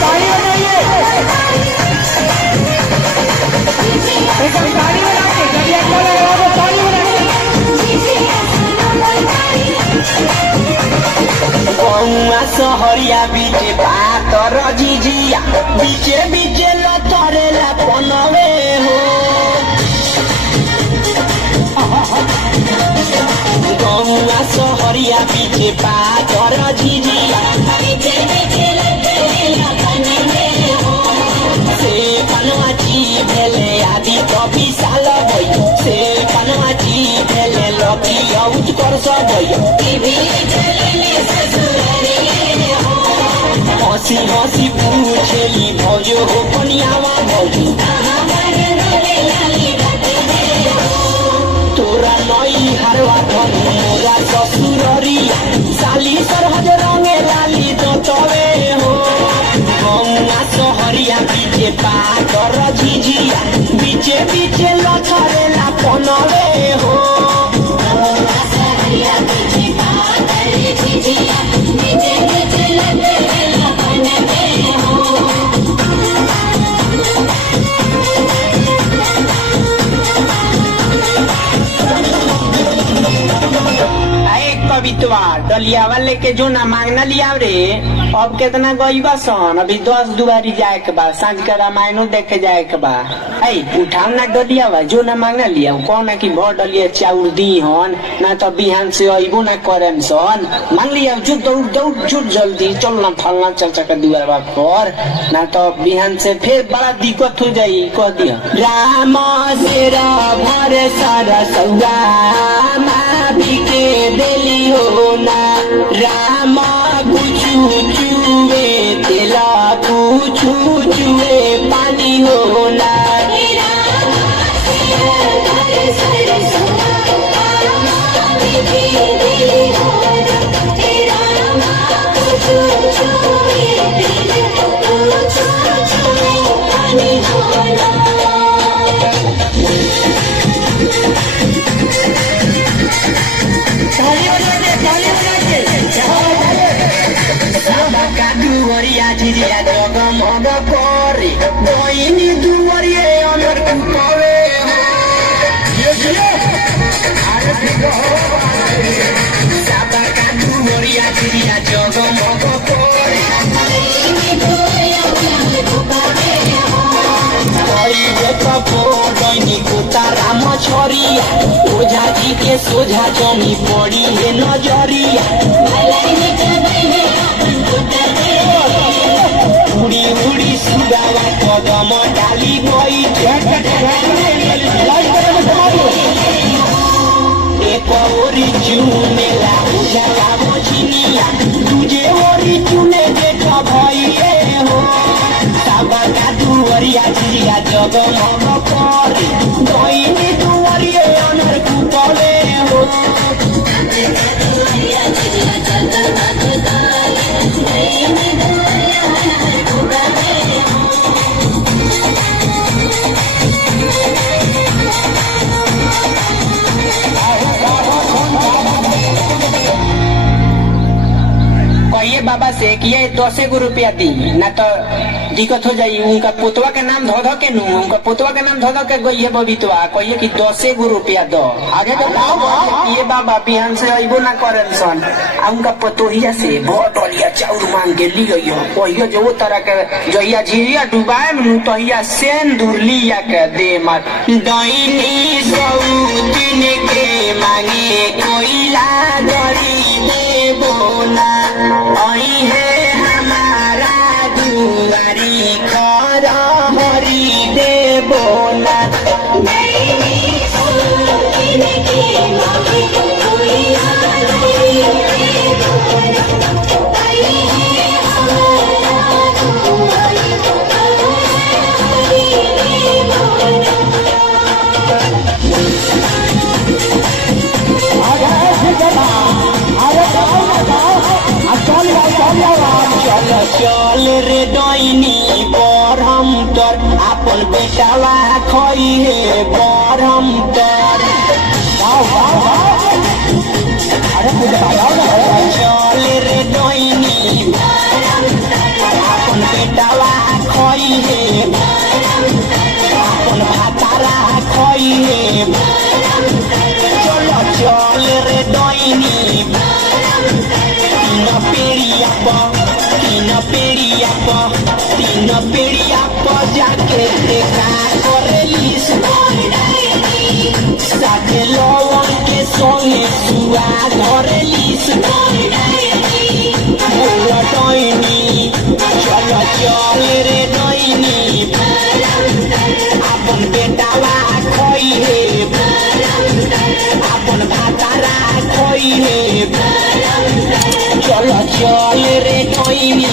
ताली बजाइए, एकदम ताली बजा के जब ये अच्छा लग रहा है ताली बजाइए। गौआ सहरिया बीचे पातर झिझिया बीचे बीचे लतरेला पनवे हो। गौआ सहरिया बीचे पातर झिझिया बीचे बीचे लतरेला पनवे हो। से पनवाची भेले आदि कवि साल भई, से पनवाची भेले लकी उत्कर्ष भई। हसी हसी पूछेली भौजो हो कनियावा भौजी, तोरा नई हरवा धन मोरा ससुररिया साली सरहज रंगे लाली दतवे हो। गौआ सहरिया बीचे पातर झिझिया बीचे बीचे लथरेला पनवे हो। गौआ सहरिया बीचे पातर झिझिया बीचे बीचे लथरेला पनवे हो। कवितवा डलिया वाले के जो ना मांगना लिया रे। अब कितना गईबा सन, अभी 10 दुआरी जाए के बा, सांझ का रामायणो देखे जाए के बा। उठाओ ना डलिया बा जो ना मांगना लिया कौन ना कि भर डलिया चाउर दी हन ना तो बिहान से अबो ना करेम सन। मांग लिया जो दौड़ दौड़ जुट जल्दी चल ना फलना चर्चा का दुआर बा पर, ना तो बिहान से फिर बड़ा दिक्कत हो जाई। कह दिया राम सेरा भरे सारा सौगा बिके देली हो ना। राम कुछु चुए तेला कुछु चुए पानी हो ना। दुवरिया झिझिया जगमग करे बहिनी दुवरिया अमर कुपवे साबका दुवरिया झिझिया जगमग करे बहिनी कुतारा मछरिया ओझा जी के सोझा जमी पड़ी है नजरिया। उड़ी उड़ी सुगावा कदम डाली गई एक ओरी चुनेला उजाला मछिनिया तुझे ओरी चुने देखा भइए हो। साबका दुवरिया झिझिया जगमग करे बहिनी दुवरिया अनर कुपवे हो। कहिए बाबा से कि 10 रुपया दी ना तो दिक्कत हो जाई। उनका पुतवा के नाम धो धो के नू उनका पुतवा के नाम धो धो के गई है बबीतवा कहिए कि 10 रुपया दो आगे तो ये बाबा बिहान से अबो ना करन सन। उनका पतोहिया से बहुत अलिया चाउर मांग के ली गई हो। कहिए जो तरह के जहिया झिझिया डुबाए में तहिया सेंदूर लिया के दे मत डईनी सौतीन के मांगे कोइला गरी देबो ना। आई है हमारा दुआरी कर हरी देबो ना। चल रे डईनी बरहम तर अपन बेटावा खई है बरहम तर। चल रे डईनी अपन बेटा तीन पीढ़िया पर जाके देखा करेलिस साथे लवन के संगे सुआ धरेलिस डैनी चल चल रे डैनी अपन बेटावा खोई हे अपन भातारा खोई हे चल चल रे डैनी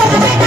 I'm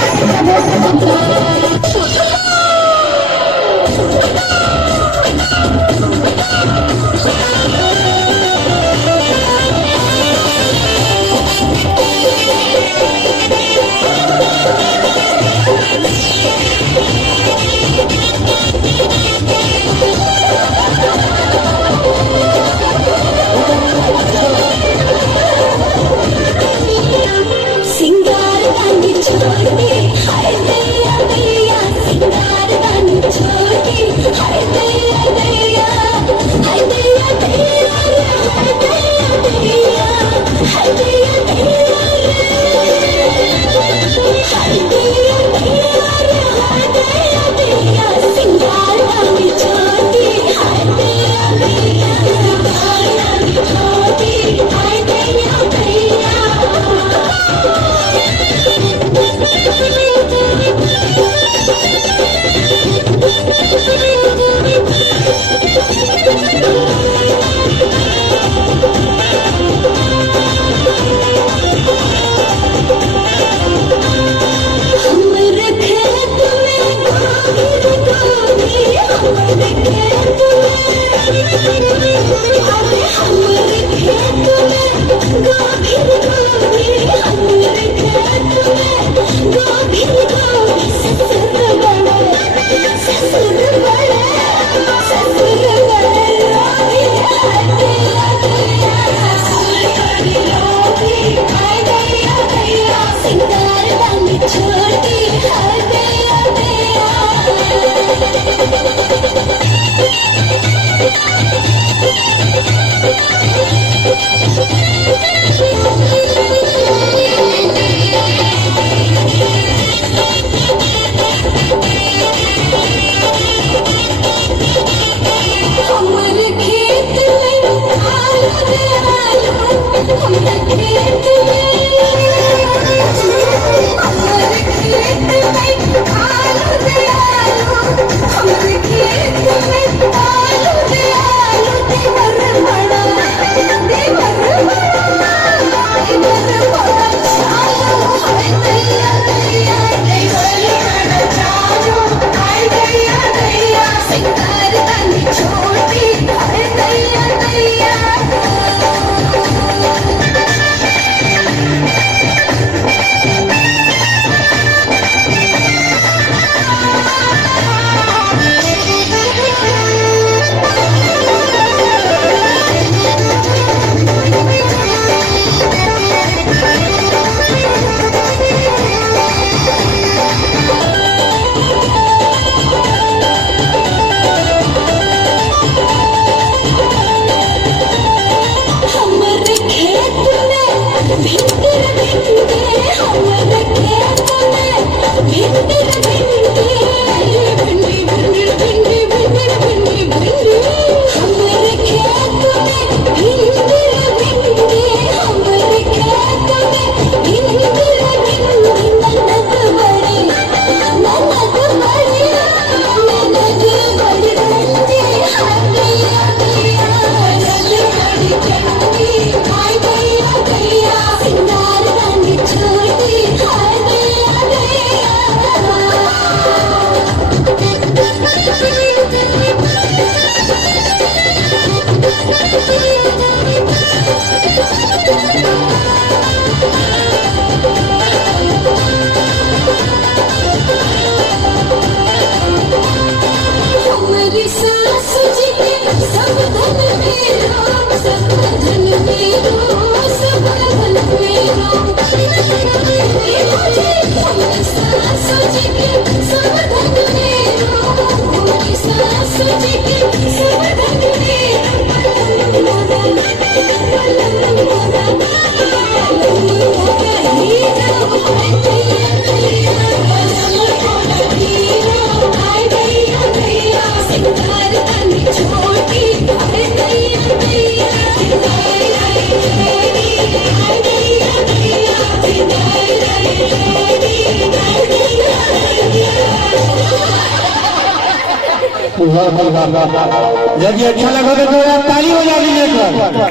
यदि अच्छा लगा तो ताली बजा दीजिए।